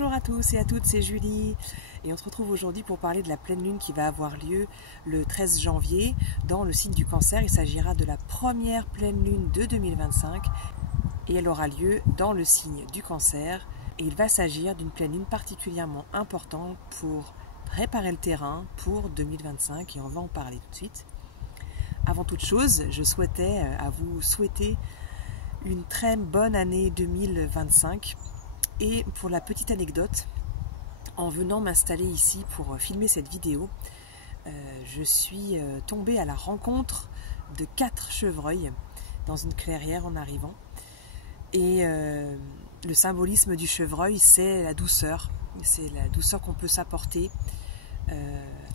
Bonjour à tous et à toutes, c'est Julie et on se retrouve aujourd'hui pour parler de la pleine lune qui va avoir lieu le 13 janvier dans le signe du Cancer. Il s'agira de la première pleine lune de 2025 et elle aura lieu dans le signe du Cancer. Et il va s'agir d'une pleine lune particulièrement importante pour préparer le terrain pour 2025 et on va en parler tout de suite. Avant toute chose, je souhaitais à vous souhaiter une très bonne année 2025. Et pour la petite anecdote, en venant m'installer ici pour filmer cette vidéo, je suis tombée à la rencontre de 4 chevreuils dans une clairière en arrivant. Et le symbolisme du chevreuil, c'est la douceur. C'est la douceur qu'on peut s'apporter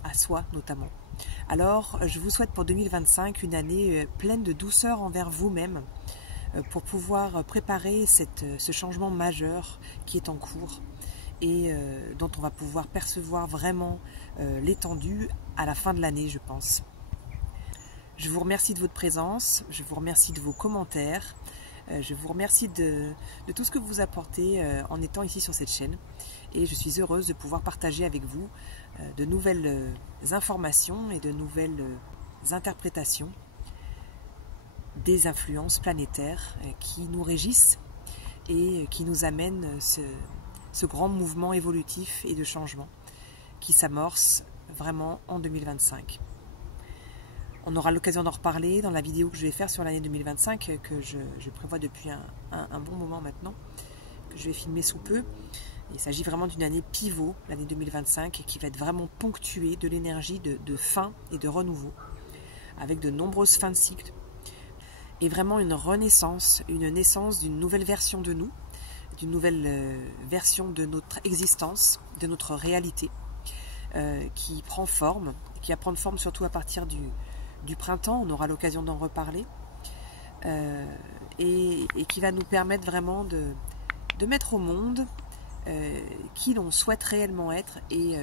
à soi notamment. Alors, je vous souhaite pour 2025 une année pleine de douceur envers vous-même, pour pouvoir préparer ce changement majeur qui est en cours et dont on va pouvoir percevoir vraiment l'étendue à la fin de l'année, je pense. Je vous remercie de votre présence, je vous remercie de vos commentaires, je vous remercie de tout ce que vous apportez en étant ici sur cette chaîne et je suis heureuse de pouvoir partager avec vous de nouvelles informations et de nouvelles interprétations des influences planétaires qui nous régissent et qui nous amènent ce grand mouvement évolutif et de changement qui s'amorce vraiment en 2025. On aura l'occasion d'en reparler dans la vidéo que je vais faire sur l'année 2025 que je prévois depuis un bon moment maintenant, que je vais filmer sous peu. Il s'agit vraiment d'une année pivot, l'année 2025, qui va être vraiment ponctuée de l'énergie de fin et de renouveau, avec de nombreuses fins de cycle, et vraiment une renaissance, une naissance d'une nouvelle version de nous, d'une nouvelle version de notre existence, de notre réalité, qui prend forme, qui va prendre forme surtout à partir du printemps, on aura l'occasion d'en reparler, et qui va nous permettre vraiment de mettre au monde qui l'on souhaite réellement être et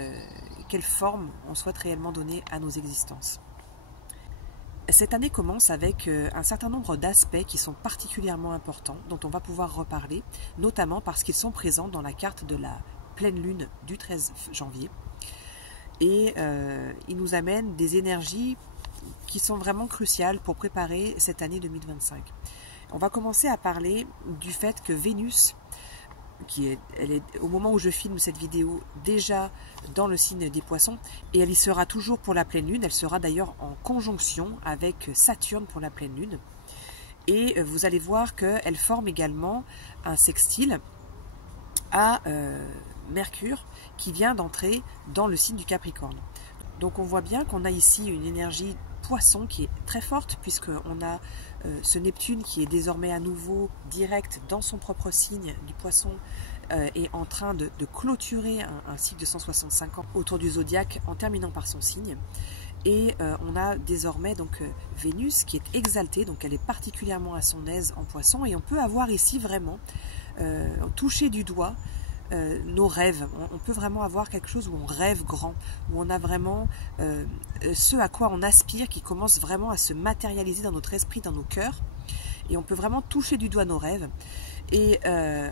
quelle forme on souhaite réellement donner à nos existences. Cette année commence avec un certain nombre d'aspects qui sont particulièrement importants, dont on va pouvoir reparler, notamment parce qu'ils sont présents dans la carte de la pleine lune du 13 janvier. Et ils nous amènent des énergies qui sont vraiment cruciales pour préparer cette année 2025. On va commencer à parler du fait que Vénus, elle est au moment où je filme cette vidéo déjà dans le signe des poissons et elle y sera toujours pour la pleine lune. Elle sera d'ailleurs en conjonction avec Saturne pour la pleine lune et vous allez voir qu'elle forme également un sextile à Mercure qui vient d'entrer dans le signe du Capricorne. Donc on voit bien qu'on a ici une énergie poisson qui est très forte puisqu'on a ce Neptune qui est désormais à nouveau direct dans son propre signe du poisson et en train de clôturer un cycle de 165 ans autour du zodiaque en terminant par son signe. Et on a désormais donc Vénus qui est exaltée, donc elle est particulièrement à son aise en poisson et on peut avoir ici vraiment touché du doigt nos rêves. On peut vraiment avoir quelque chose où on rêve grand, où on a vraiment ce à quoi on aspire qui commence vraiment à se matérialiser dans notre esprit, dans nos cœurs et on peut vraiment toucher du doigt nos rêves et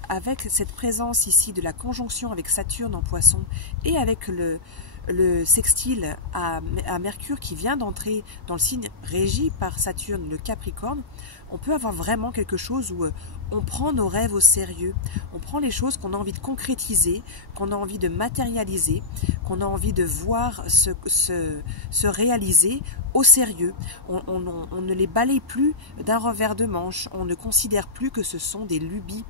avec cette présence ici de la conjonction avec Saturne en poisson et avec le sextile à Mercure qui vient d'entrer dans le signe régi par Saturne, le Capricorne, on peut avoir vraiment quelque chose où on prend nos rêves au sérieux, on prend les choses qu'on a envie de concrétiser, qu'on a envie de matérialiser, qu'on a envie de voir se réaliser au sérieux. On ne les balaye plus d'un revers de manche, on ne considère plus que ce sont des lubies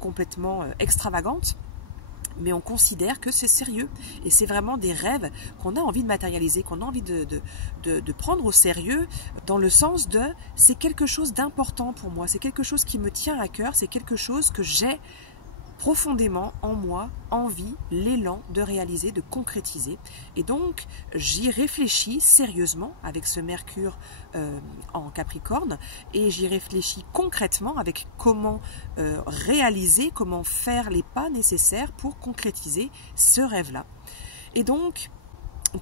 complètement extravagantes, mais on considère que c'est sérieux et c'est vraiment des rêves qu'on a envie de matérialiser, qu'on a envie de prendre au sérieux dans le sens de c'est quelque chose d'important pour moi, c'est quelque chose qui me tient à cœur, c'est quelque chose que j'ai profondément en moi envie, l'élan de réaliser, de concrétiser. Et donc, j'y réfléchis sérieusement avec ce Mercure en Capricorne et j'y réfléchis concrètement avec comment réaliser, comment faire les pas nécessaires pour concrétiser ce rêve-là. Et donc,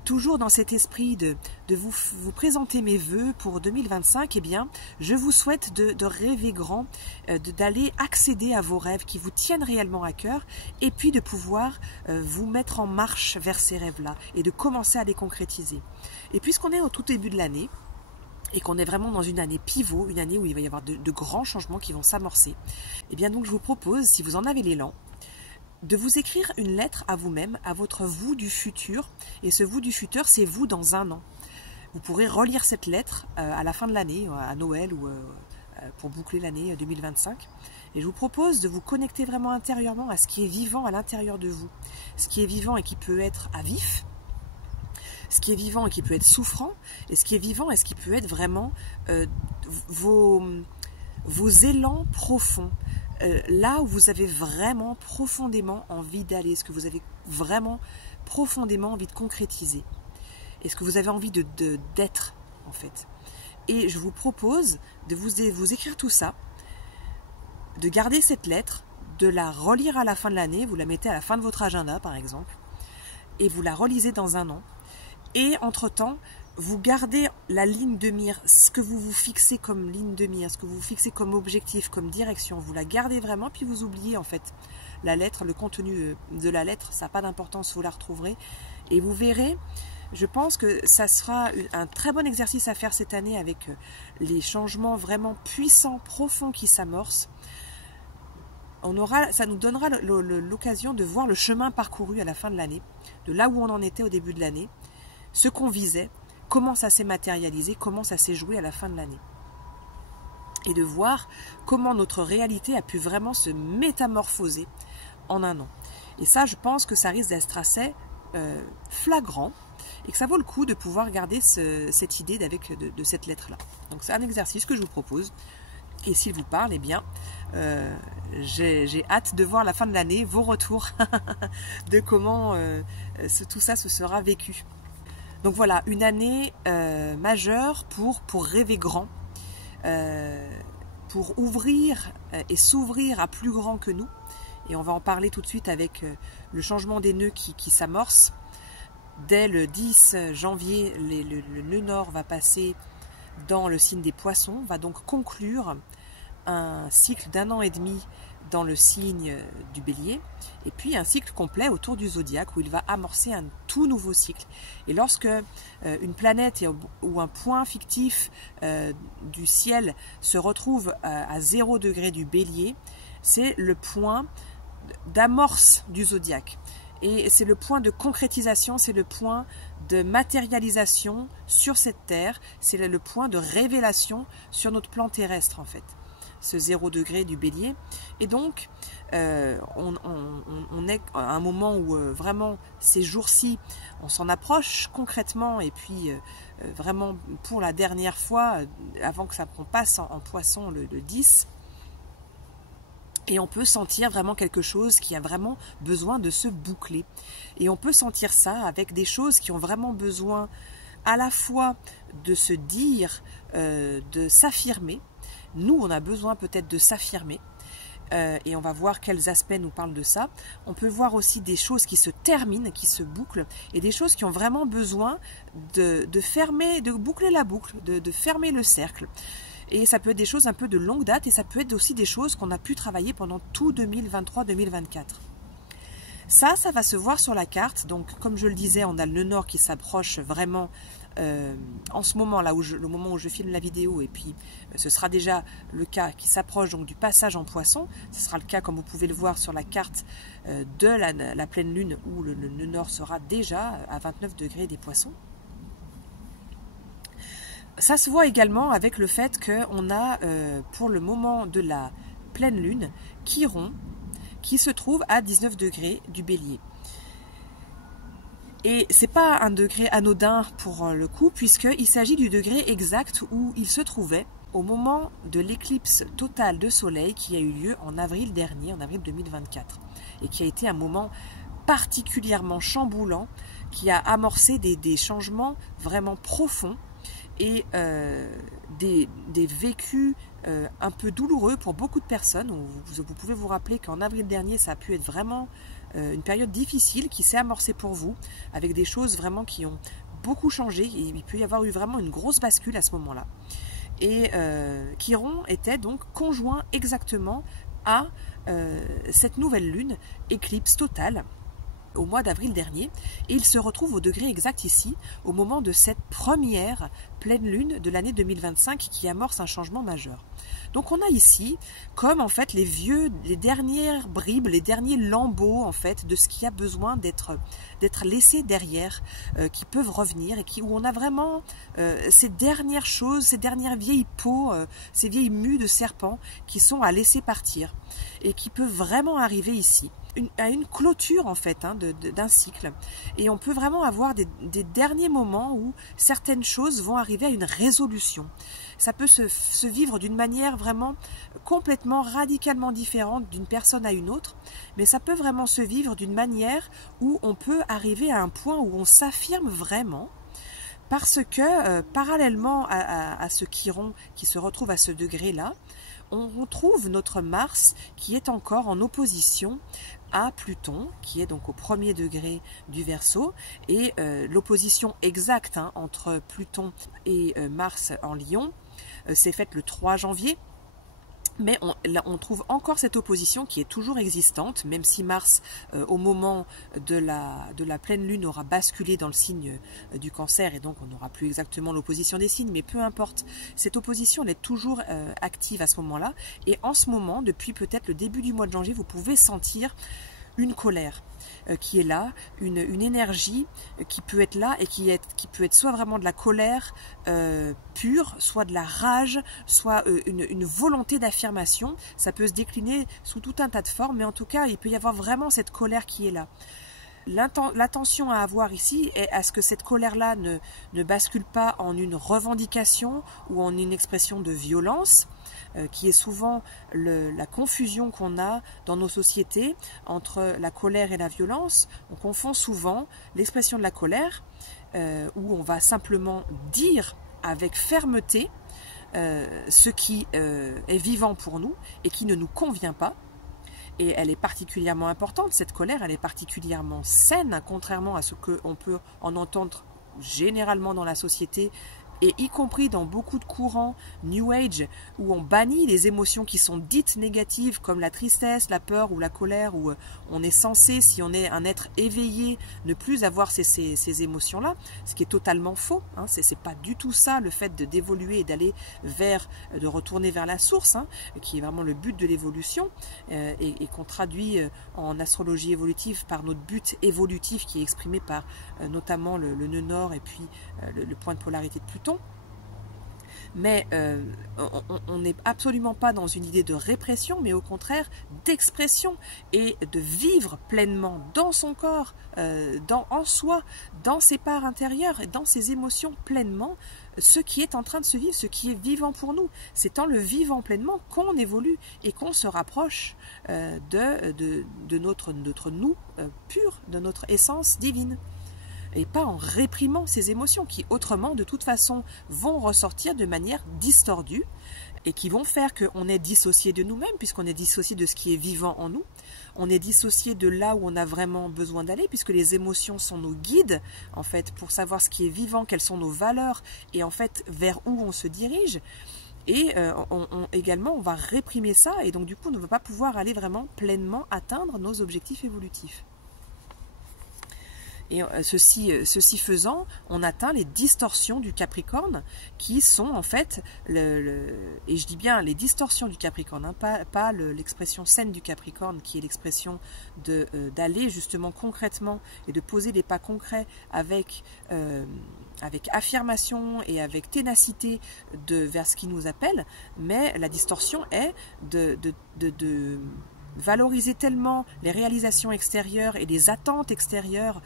toujours dans cet esprit de vous présenter mes vœux pour 2025, eh bien, je vous souhaite de rêver grand, d'aller accéder à vos rêves qui vous tiennent réellement à cœur, et puis de pouvoir vous mettre en marche vers ces rêves-là, et de commencer à les concrétiser. Et puisqu'on est au tout début de l'année, et qu'on est vraiment dans une année pivot, une année où il va y avoir de grands changements qui vont s'amorcer, eh bien donc je vous propose, si vous en avez l'élan, de vous écrire une lettre à vous-même, à votre vous du futur. Et ce vous du futur, c'est vous dans un an. Vous pourrez relire cette lettre à la fin de l'année, à Noël ou pour boucler l'année 2025. Et je vous propose de vous connecter vraiment intérieurement à ce qui est vivant à l'intérieur de vous. Ce qui est vivant et qui peut être à vif, ce qui est vivant et qui peut être souffrant, et ce qui est vivant et ce qui peut être vraiment vos élans profonds. Là où vous avez vraiment profondément envie d'aller, ce que vous avez vraiment profondément envie de concrétiser, et ce que vous avez envie d'être en fait. Et je vous propose de vous écrire tout ça, de garder cette lettre, de la relire à la fin de l'année, vous la mettez à la fin de votre agenda par exemple, et vous la relisez dans un an, et entre-temps, vous gardez la ligne de mire, ce que vous vous fixez comme ligne de mire, ce que vous vous fixez comme objectif, comme direction, vous la gardez vraiment, puis vous oubliez en fait la lettre, le contenu de la lettre, ça n'a pas d'importance, vous la retrouverez. Et vous verrez, je pense que ça sera un très bon exercice à faire cette année avec les changements vraiment puissants, profonds qui s'amorcent. Ça nous donnera l'occasion de voir le chemin parcouru à la fin de l'année, de là où on en était au début de l'année, ce qu'on visait, comment ça s'est matérialisé, comment ça s'est joué à la fin de l'année. Et de voir comment notre réalité a pu vraiment se métamorphoser en un an. Et ça, je pense que ça risque d'être assez flagrant et que ça vaut le coup de pouvoir garder cette idée de cette lettre-là. Donc c'est un exercice que je vous propose. Et s'il vous parle, eh bien, j'ai hâte de voir à la fin de l'année vos retours de comment tout ça se sera vécu. Donc voilà, une année majeure pour rêver grand, pour ouvrir et s'ouvrir à plus grand que nous. Et on va en parler tout de suite avec le changement des nœuds qui s'amorce. Dès le 10 janvier, le nœud nord va passer dans le signe des poissons, va donc conclure un cycle d'1 an et demi dans le signe du bélier, et puis un cycle complet autour du zodiaque où il va amorcer un tout nouveau cycle. Et lorsque une planète ou un point fictif du ciel se retrouve à 0 degré du bélier, c'est le point d'amorce du zodiaque. Et c'est le point de concrétisation, c'est le point de matérialisation sur cette terre, c'est le point de révélation sur notre plan terrestre en fait. Ce 0 degré du bélier. Et donc, on est à un moment où vraiment ces jours-ci, on s'en approche concrètement et puis vraiment pour la dernière fois, avant que ça passe en poisson le 10, et on peut sentir vraiment quelque chose qui a vraiment besoin de se boucler. Et on peut sentir ça avec des choses qui ont vraiment besoin à la fois de se dire, de s'affirmer. Nous, on a besoin peut-être de s'affirmer et on va voir quels aspects nous parlent de ça. On peut voir aussi des choses qui se terminent, qui se bouclent et des choses qui ont vraiment besoin de fermer, de boucler la boucle, de fermer le cercle. Et ça peut être des choses un peu de longue date et ça peut être aussi des choses qu'on a pu travailler pendant tout 2023-2024. Ça va se voir sur la carte. Donc, comme je le disais, on a le nœud nord qui s'approche vraiment en ce moment, là le moment où je filme la vidéo, et puis ce sera déjà le cas qui s'approche donc du passage en poisson. Ce sera le cas, comme vous pouvez le voir sur la carte, de la pleine lune où le nœud nord sera déjà à 29 degrés des poissons. Ça se voit également avec le fait qu'on a pour le moment de la pleine lune Chiron qui se trouve à 19 degrés du bélier. Et c'est pas un degré anodin pour le coup, puisqu'il s'agit du degré exact où il se trouvait au moment de l'éclipse totale de soleil qui a eu lieu en avril dernier, en avril 2024, et qui a été un moment particulièrement chamboulant, qui a amorcé des changements vraiment profonds et des vécus un peu douloureux pour beaucoup de personnes. Vous pouvez vous rappeler qu'en avril dernier, ça a pu être vraiment une période difficile qui s'est amorcée pour vous, avec des choses vraiment qui ont beaucoup changé, et il peut y avoir eu vraiment une grosse bascule à ce moment-là. Et Chiron était donc conjoint exactement à cette nouvelle lune, éclipse totale, au mois d'avril dernier, et il se retrouve au degré exact ici, au moment de cette première pleine lune de l'année 2025 qui amorce un changement majeur. Donc on a ici, comme en fait les dernières bribes, les derniers lambeaux en fait de ce qui a besoin d'être laissé derrière, qui peuvent revenir, et où on a vraiment ces dernières choses, ces dernières vieilles peaux, ces vieilles mues de serpents qui sont à laisser partir, et qui peuvent vraiment arriver ici. À une clôture en fait d'un cycle, et on peut vraiment avoir des derniers moments où certaines choses vont arriver à une résolution. Ça peut se vivre d'une manière vraiment complètement radicalement différente d'une personne à une autre, mais ça peut vraiment se vivre d'une manière où on peut arriver à un point où on s'affirme vraiment, parce que parallèlement à ce Chiron qui se retrouve à ce degré-là, on trouve notre Mars qui est encore en opposition à Pluton, qui est donc au premier degré du Verseau, et l'opposition exacte entre Pluton et Mars en Lion s'est faite le 3 janvier. Mais on trouve encore cette opposition qui est toujours existante, même si Mars, au moment de la pleine lune, aura basculé dans le signe du Cancer, et donc on n'aura plus exactement l'opposition des signes, mais peu importe, cette opposition elle est toujours active à ce moment-là. Et en ce moment, depuis peut-être le début du mois de janvier, vous pouvez sentir une colère qui est là, une énergie qui peut être là, et qui peut être soit vraiment de la colère pure, soit de la rage, soit une volonté d'affirmation. Ça peut se décliner sous tout un tas de formes, mais en tout cas il peut y avoir vraiment cette colère qui est là. L'attention à avoir ici est à ce que cette colère-là ne bascule pas en une revendication ou en une expression de violence, qui est souvent la confusion qu'on a dans nos sociétés entre la colère et la violence. On confond souvent l'expression de la colère, où on va simplement dire avec fermeté ce qui est vivant pour nous et qui ne nous convient pas. Et elle est particulièrement importante, cette colère, elle est particulièrement saine, contrairement à ce qu'on peut en entendre généralement dans la société, et y compris dans beaucoup de courants New Age, où on bannit les émotions qui sont dites négatives, comme la tristesse, la peur ou la colère, où on est censé, si on est un être éveillé, ne plus avoir ces émotions-là, ce qui est totalement faux. C'est pas du tout ça, le fait d'évoluer et d'aller de retourner vers la source, qui est vraiment le but de l'évolution, et qu'on traduit en astrologie évolutive par notre but évolutif, qui est exprimé par notamment le nœud nord et puis le point de polarité de Pluton. Mais on n'est absolument pas dans une idée de répression, mais au contraire d'expression, et de vivre pleinement dans son corps, en soi, dans ses parts intérieures et dans ses émotions pleinement, ce qui est en train de se vivre, ce qui est vivant pour nous. C'est en le vivant pleinement qu'on évolue et qu'on se rapproche de notre nous pur, de notre essence divine. Et pas en réprimant ces émotions qui autrement de toute façon vont ressortir de manière distordue, et qui vont faire qu'on est dissocié de nous-mêmes, puisqu'on est dissocié de ce qui est vivant en nous, on est dissocié de là où on a vraiment besoin d'aller, puisque les émotions sont nos guides en fait pour savoir ce qui est vivant, quelles sont nos valeurs, et en fait vers où on se dirige. Et également on va réprimer ça, et donc du coup on ne va pas pouvoir aller vraiment pleinement atteindre nos objectifs évolutifs. Et ceci faisant, on atteint les distorsions du Capricorne, qui sont en fait, et je dis bien les distorsions du Capricorne, pas l'expression saine du Capricorne, qui est l'expression d'aller justement concrètement et de poser des pas concrets avec affirmation et avec ténacité vers ce qui nous appelle, mais la distorsion est de valoriser tellement les réalisations extérieures et les attentes extérieures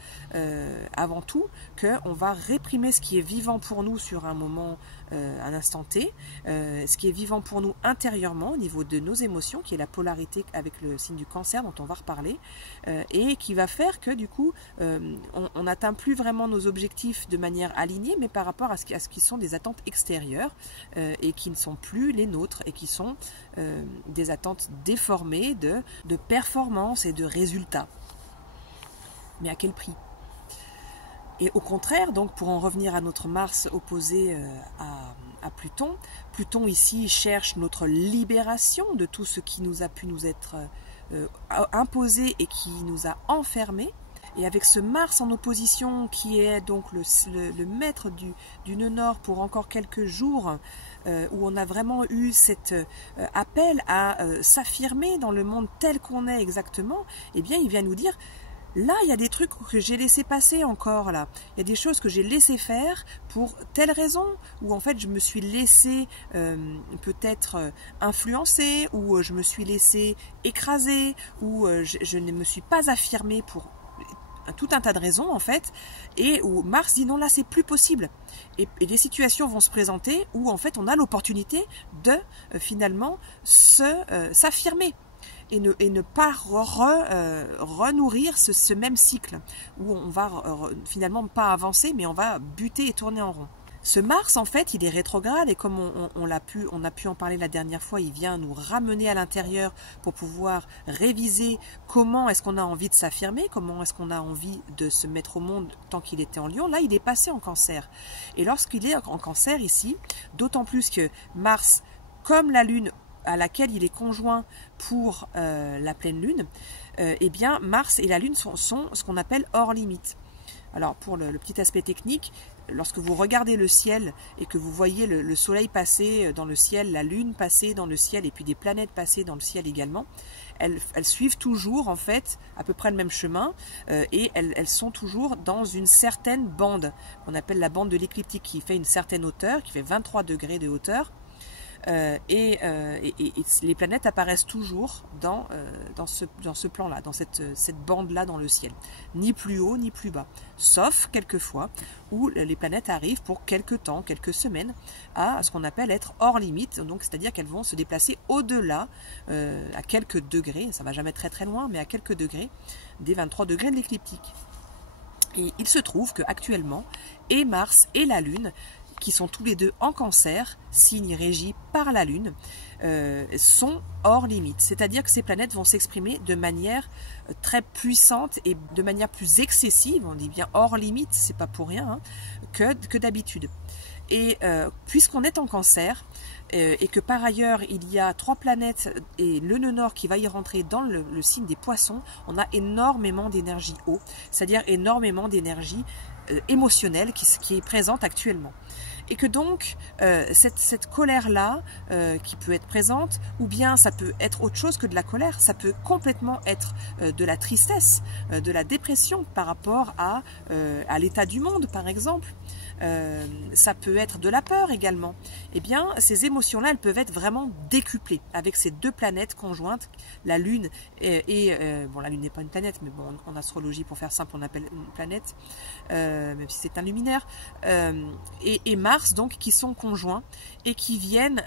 avant tout, qu'on va réprimer ce qui est vivant pour nous sur un moment, un instant T, ce qui est vivant pour nous intérieurement au niveau de nos émotions, qui est la polarité avec le signe du Cancer dont on va reparler, et qui va faire que du coup on n'atteint plus vraiment nos objectifs de manière alignée, mais par rapport à ce qui sont des attentes extérieures, et qui ne sont plus les nôtres, et qui sont des attentes déformées de performance et de résultats. Mais à quel prix? Et au contraire, donc pour en revenir à notre Mars opposé à Pluton, Pluton ici cherche notre libération de tout ce qui nous a pu nous être imposé et qui nous a enfermés. Et avec ce Mars en opposition qui est donc le maître du nœud nord pour encore quelques jours, où on a vraiment eu cet appel à s'affirmer dans le monde tel qu'on est exactement, eh bien il vient nous dire: là, il y a des trucs que j'ai laissé passer encore là. Il y a des choses que j'ai laissé faire pour telle raison, où en fait je me suis laissé peut-être influencer, ou je me suis laissé écraser, ou je ne me suis pas affirmée pour tout un tas de raisons en fait, et où Mars dit non, là c'est plus possible, et des situations vont se présenter où en fait on a l'opportunité de finalement s'affirmer et ne pas renourrir ce même cycle où on va finalement pas avancer, mais on va buter et tourner en rond. Ce Mars, en fait, il est rétrograde, et comme on a pu en parler la dernière fois, il vient nous ramener à l'intérieur pour pouvoir réviser comment est-ce qu'on a envie de s'affirmer, comment est-ce qu'on a envie de se mettre au monde tant qu'il était en Lion. Là, il est passé en Cancer. Et lorsqu'il est en Cancer ici, d'autant plus que Mars, comme la Lune à laquelle il est conjoint pour la pleine Lune, eh bien Mars et la Lune sont ce qu'on appelle hors limite. Alors pour le petit aspect technique, lorsque vous regardez le ciel et que vous voyez le soleil passer dans le ciel, la lune passer dans le ciel et puis des planètes passer dans le ciel également, elles suivent toujours en fait à peu près le même chemin, et elles sont toujours dans une certaine bande qu'on appelle la bande de l'écliptique, qui fait une certaine hauteur, qui fait 23 degrés de hauteur. Et les planètes apparaissent toujours dans ce plan-là, dans cette bande-là dans le ciel. Ni plus haut, ni plus bas. Sauf quelquefois où les planètes arrivent pour quelques temps, quelques semaines, à ce qu'on appelle être hors limite. Donc, c'est-à-dire qu'elles vont se déplacer au-delà, à quelques degrés, ça ne va jamais très très loin, mais à quelques degrés, des 23 degrés de l'écliptique. Et il se trouve qu'actuellement, et Mars et la Lune, qui sont tous les deux en Cancer, signe régi par la Lune, sont hors limite. C'est-à-dire que ces planètes vont s'exprimer de manière très puissante et de manière plus excessive, on dit bien hors limite, c'est pas pour rien, hein, que d'habitude. Et puisqu'on est en Cancer, et que par ailleurs il y a 3 planètes et le nœud nord qui va y rentrer dans le signe des Poissons, on a énormément d'énergie eau, c'est-à-dire énormément d'énergie émotionnelle qui est présente actuellement. Et que donc cette colère-là qui peut être présente, ou bien ça peut être autre chose que de la colère, ça peut complètement être de la tristesse, de la dépression par rapport à l'état du monde par exemple, ça peut être de la peur également. Eh bien ces émotions-là, elles peuvent être vraiment décuplées avec ces 2 planètes conjointes, la Lune bon, la Lune n'est pas une planète, mais bon, en astrologie pour faire simple on appelle une planète, même si c'est un luminaire, et Mars donc, qui sont conjoints et qui viennent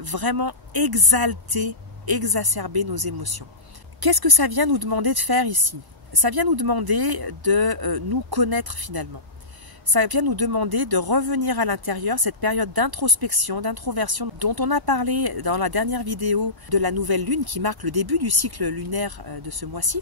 vraiment exalter, exacerber nos émotions. Qu'est-ce que ça vient nous demander de faire ici? Ça vient nous demander de nous connaître finalement. Ça vient nous demander de revenir à l'intérieur, cette période d'introspection, d'introversion dont on a parlé dans la dernière vidéo de la nouvelle lune qui marque le début du cycle lunaire de ce mois-ci.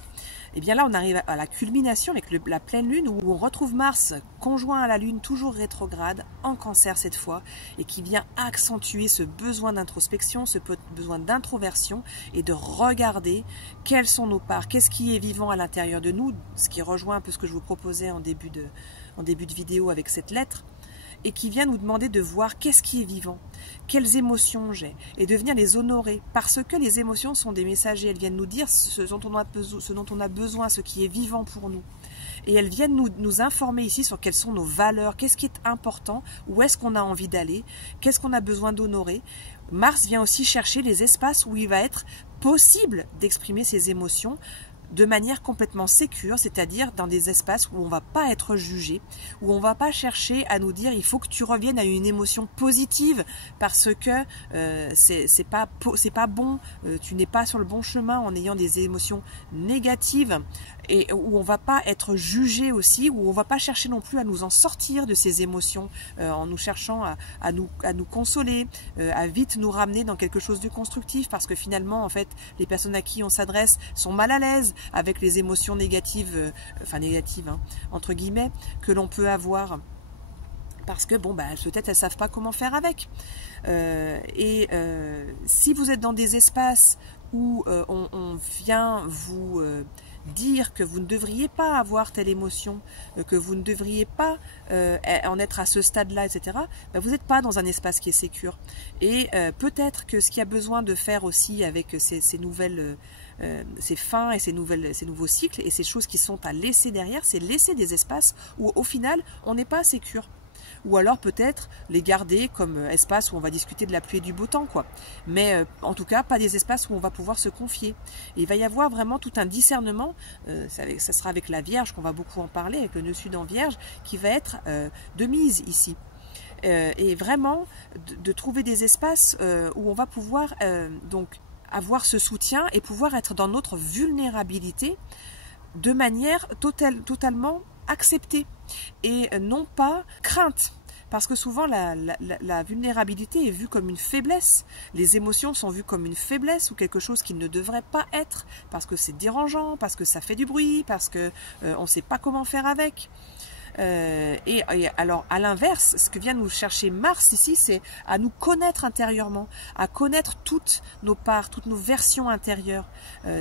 Et bien là, on arrive à la culmination avec la pleine lune où on retrouve Mars conjoint à la lune, toujours rétrograde, en Cancer cette fois, et qui vient accentuer ce besoin d'introspection, ce besoin d'introversion et de regarder quelles sont nos parts, qu'est-ce qui est vivant à l'intérieur de nous, ce qui rejoint un peu ce que je vous proposais en début de vidéo avec cette lettre, et qui vient nous demander de voir qu'est-ce qui est vivant, quelles émotions j'ai, et de venir les honorer, parce que les émotions sont des messagers, elles viennent nous dire ce dont on a besoin, ce qui est vivant pour nous. Et elles viennent nous informer ici sur quelles sont nos valeurs, qu'est-ce qui est important, où est-ce qu'on a envie d'aller, qu'est-ce qu'on a besoin d'honorer. Mars vient aussi chercher les espaces où il va être possible d'exprimer ses émotions, de manière complètement sécure, c'est-à-dire dans des espaces où on ne va pas être jugé, où on ne va pas chercher à nous dire il faut que tu reviennes à une émotion positive parce que c'est pas bon, tu n'es pas sur le bon chemin en ayant des émotions négatives, et où on ne va pas être jugé aussi, où on ne va pas chercher non plus à nous en sortir de ces émotions en nous cherchant à nous consoler, à vite nous ramener dans quelque chose de constructif, parce que finalement en fait les personnes à qui on s'adresse sont mal à l'aise, avec les émotions négatives, enfin négatives, hein, entre guillemets, que l'on peut avoir. Parce que bon, bah, peut-être elles ne savent pas comment faire avec. Si vous êtes dans des espaces où on vient vous dire que vous ne devriez pas avoir telle émotion, que vous ne devriez pas en être à ce stade-là, etc., bah, vous n'êtes pas dans un espace qui est sécure. Et peut-être que ce qu'il y a besoin de faire aussi avec ces nouvelles... ces fins et ces nouveaux cycles et ces choses qui sont à laisser derrière, c'est laisser des espaces où au final on n'est pas sécure. Ou alors peut-être les garder comme espace où on va discuter de la pluie et du beau temps, quoi. Mais en tout cas, pas des espaces où on va pouvoir se confier. Et il va y avoir vraiment tout un discernement, ça sera avec la Vierge qu'on va beaucoup en parler, avec le nœud sud en Vierge, qui va être de mise ici. Et vraiment de trouver des espaces où on va pouvoir donc avoir ce soutien et pouvoir être dans notre vulnérabilité de manière totalement acceptée et non pas crainte. Parce que souvent la vulnérabilité est vue comme une faiblesse, les émotions sont vues comme une faiblesse ou quelque chose qui ne devrait pas être, parce que c'est dérangeant, parce que ça fait du bruit, parce que on ne sait pas comment faire avec. Et alors à l'inverse, ce que vient nous chercher Mars ici, c'est à nous connaître intérieurement, à connaître toutes nos parts, toutes nos versions intérieures.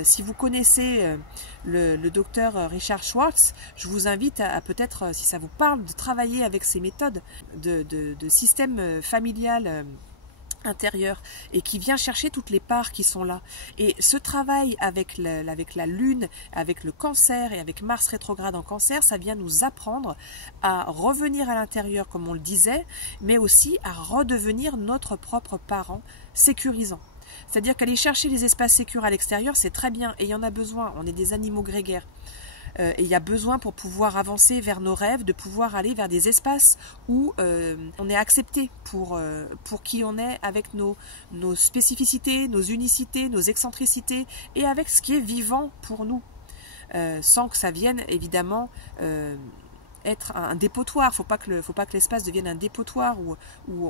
Si vous connaissez le docteur Richard Schwartz, je vous invite à peut-être, si ça vous parle, de travailler avec ces méthodes de système familial intérieur et qui vient chercher toutes les parts qui sont là. Et ce travail avec la Lune, avec le Cancer et avec Mars rétrograde en Cancer, ça vient nous apprendre à revenir à l'intérieur comme on le disait, mais aussi à redevenir notre propre parent sécurisant. C'est-à-dire qu'aller chercher les espaces sécurs à l'extérieur, c'est très bien et il y en a besoin, on est des animaux grégaires. Et il y a besoin pour pouvoir avancer vers nos rêves, de pouvoir aller vers des espaces où on est accepté pour qui on est, avec nos spécificités, nos unicités, nos excentricités et avec ce qui est vivant pour nous, sans que ça vienne évidemment être un dépotoir. Faut pas que l'espace devienne un dépotoir où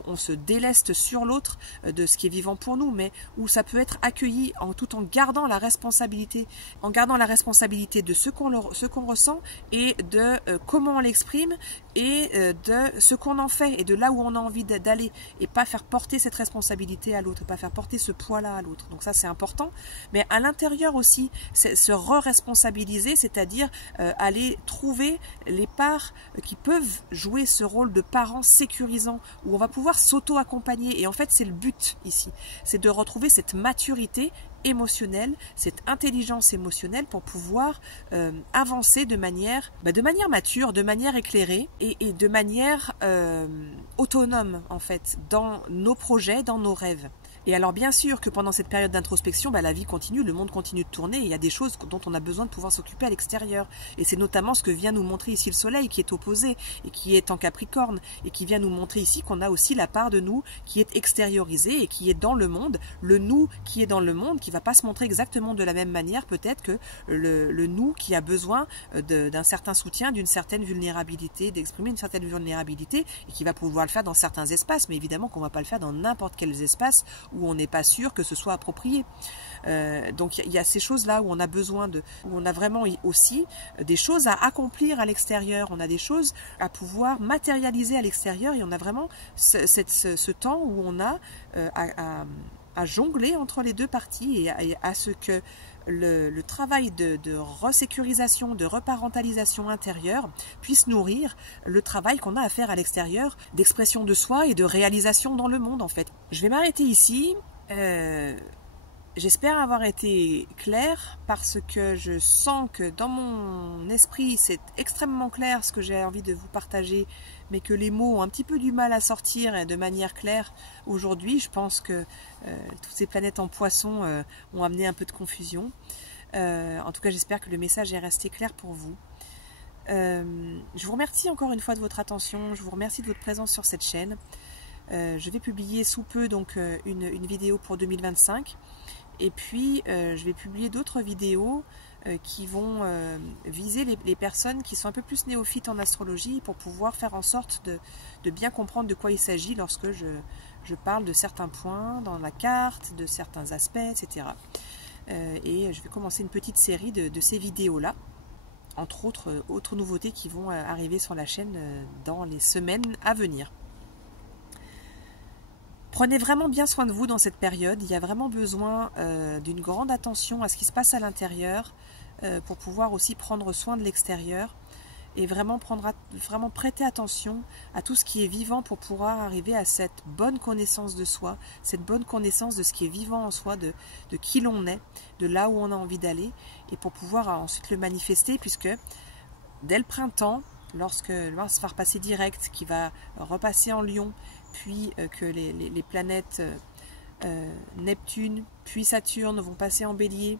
on se déleste sur l'autre de ce qui est vivant pour nous, mais où ça peut être accueilli tout en gardant la responsabilité, de ce qu'on ressent et de comment on l'exprime et de ce qu'on en fait et de là où on a envie d'aller, et pas faire porter cette responsabilité à l'autre, pas faire porter ce poids-là à l'autre. Donc ça c'est important, mais à l'intérieur aussi, c'est se re-responsabiliser, c'est-à-dire aller trouver les parts qui peuvent jouer ce rôle de parents sécurisants, où on va pouvoir s'auto-accompagner. Et en fait, c'est le but ici, c'est de retrouver cette maturité émotionnelle, cette intelligence émotionnelle pour pouvoir avancer de manière mature, de manière éclairée et de manière autonome, en fait, dans nos projets, dans nos rêves. Et alors bien sûr que pendant cette période d'introspection, la vie continue, le monde continue de tourner, et il y a des choses dont on a besoin de pouvoir s'occuper à l'extérieur. Et c'est notamment ce que vient nous montrer ici le Soleil, qui est opposé, et qui est en Capricorne, et qui vient nous montrer ici qu'on a aussi la part de nous qui est extériorisée et qui est dans le monde, le nous qui est dans le monde, qui ne va pas se montrer exactement de la même manière peut-être que le nous qui a besoin d'un certain soutien, d'une certaine vulnérabilité, d'exprimer une certaine vulnérabilité, et qui va pouvoir le faire dans certains espaces, mais évidemment qu'on ne va pas le faire dans n'importe quels espaces où on n'est pas sûr que ce soit approprié. Donc il y a ces choses-là où on a besoin où on a vraiment aussi des choses à accomplir à l'extérieur, on a des choses à pouvoir matérialiser à l'extérieur, et on a vraiment ce temps où on a à jongler entre les deux parties et à ce que le travail de resécurisation, de reparentalisation intérieure puisse nourrir le travail qu'on a à faire à l'extérieur, d'expression de soi et de réalisation dans le monde en fait. Je vais m'arrêter ici. J'espère avoir été claire, parce que je sens que dans mon esprit c'est extrêmement clair ce que j'ai envie de vous partager, mais que les mots ont un petit peu du mal à sortir de manière claire aujourd'hui. Je pense que toutes ces planètes en Poisson ont amené un peu de confusion. En tout cas, j'espère que le message est resté clair pour vous. Je vous remercie encore une fois de votre attention, je vous remercie de votre présence sur cette chaîne. Je vais publier sous peu donc une vidéo pour 2025. Et puis, je vais publier d'autres vidéos qui vont viser les personnes qui sont un peu plus néophytes en astrologie, pour pouvoir faire en sorte de bien comprendre de quoi il s'agit lorsque je parle de certains points dans la carte, de certains aspects, etc. et je vais commencer une petite série de ces vidéos-là, entre autres nouveautés qui vont arriver sur la chaîne dans les semaines à venir. Prenez vraiment bien soin de vous dans cette période. Il y a vraiment besoin d'une grande attention à ce qui se passe à l'intérieur pour pouvoir aussi prendre soin de l'extérieur et vraiment prêter attention à tout ce qui est vivant pour pouvoir arriver à cette bonne connaissance de soi, cette bonne connaissance de ce qui est vivant en soi, de qui l'on est, de là où on a envie d'aller, et pour pouvoir ensuite le manifester, puisque dès le printemps, lorsque Mars va repasser direct, qui va repasser en Lion, puis que les planètes Neptune puis Saturne vont passer en Bélier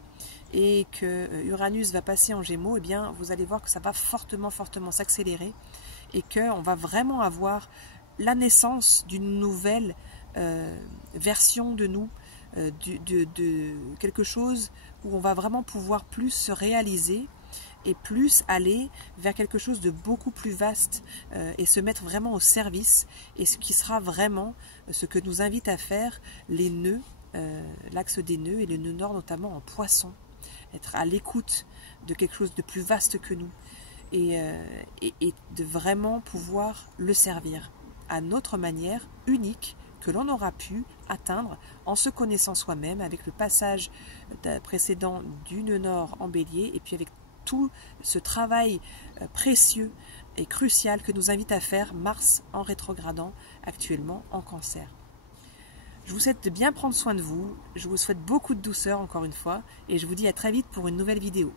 et que Uranus va passer en Gémeaux, eh bien vous allez voir que ça va fortement s'accélérer et qu'on va vraiment avoir la naissance d'une nouvelle version de nous, de quelque chose où on va vraiment pouvoir plus se réaliser et plus aller vers quelque chose de beaucoup plus vaste et se mettre vraiment au service, et ce qui sera vraiment ce que nous invite à faire les nœuds, l'axe des nœuds et le nœud nord notamment en Poisson, être à l'écoute de quelque chose de plus vaste que nous et de vraiment pouvoir le servir à notre manière unique que l'on aura pu atteindre en se connaissant soi-même, avec le passage précédent du nœud nord en Bélier, et puis avec tout ce travail précieux et crucial que nous invite à faire Mars en rétrogradant actuellement en Cancer. Je vous souhaite de bien prendre soin de vous, je vous souhaite beaucoup de douceur encore une fois, et je vous dis à très vite pour une nouvelle vidéo.